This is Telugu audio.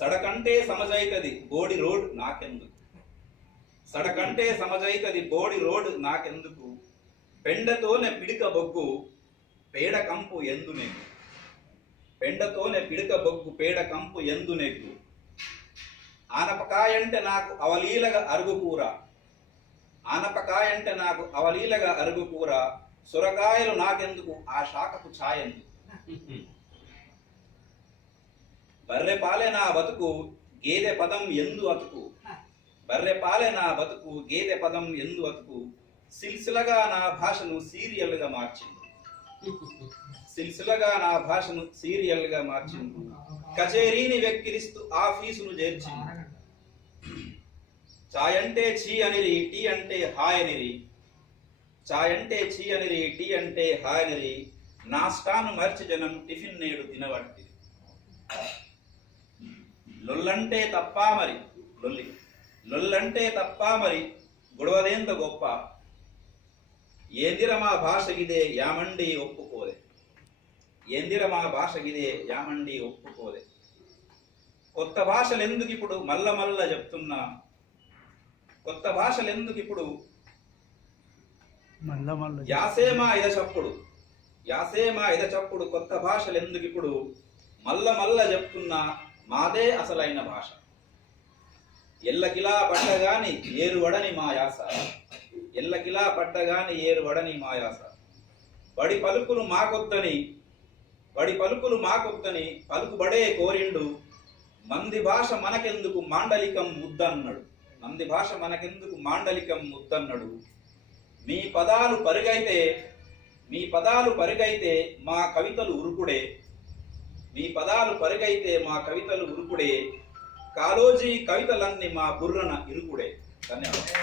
సడకంటే సమజైతది బోడి రోడ్ నాకెందుకు, సడకంటే సమజైతది బోడి రోడ్ నాకెందుకు, పెండతోనే పిడిక బొగ్గు పేడ కంపు ఎందు నెగ్గు, పెండతోనే పిడిక బొగ్గు పేడ కంపు ఎందు నెగ్గు, ఆనపకాయంటే నాకు అవలీలగా అరుగు కూర, ఆనపకాయంటే నాకు అవలీలగా అరుగు కూర, సొరకాయలు నాకెందుకు ఆ శాఖకు ఛాయందుకు, బర్రె పాలే నా బతుకు గేదె పదం ఎందు అతుకు, బర్రె పాలే నా బతుకు గేదె పదం ఎందు అతుకు, సిల్సిలగా నా భాషను సీరియల్గా మార్చింది, సిల్సిలగా నా భాషను సీరియల్గా మార్చింది, కచేరీని వెక్కిరిస్తూ ఆఫీసును చేర్చింది, చాయ్ అంటే చీ అనిరి టీ అంటే హాయ్ అనిరి, చాయ్ అంటే చీ అనిరి టీ అంటే హాయ్ అనిరి, నాస్టాను మర్చి జనం టిఫిన్ నేడు తినబట్టి, లొల్లంటే తప్పా మరి లొల్లి, లొల్లంటే తప్పా మరి గొడవదేంత గొప్ప, ఏందిర మా భాష గిదే యామండి ఒప్పుకోదే, ఏందిర మా భాష గిదే యామండి ఒప్పుకోదే, కొత్త భాషలు ఎందుకు ఇప్పుడు మల్ల మల్ల చెప్తున్నా, కొత్త భాషలు ఎందుకు ఇప్పుడు యాసేమా ఇద చప్పుడు, యాసేమా ఇద చప్పుడు, కొత్త భాషలు ఎందుకు ఇప్పుడు మల్ల మల్ల చెప్తున్నా మాదే అసలైన భాష, ఎల్లకిలా పట్టగాని ఏరువడని మా యాస, ఎల్లకిలా పట్టగాని ఏరువడని మా యాస, బడి పలుకులు మాకొద్దని, బడి పలుకులు మాకొద్దని పలుకుబడే కోరిండు, మంది భాష మనకెందుకు మాండలికం ముద్దన్నాడు, మంది భాష మనకెందుకు మాండలికం ముద్దన్నాడు, మీ పదాలు పరుగైతే, మీ పదాలు పరుగైతే మా కవితలు ఉరుకుడే, మీ పదాలు పరుగైతే మా కవితలు ఉరుకుడే, కాలోజీ కవితలన్నీ మా బుర్రన ఇరుకుడే. ధన్యవాదాలు.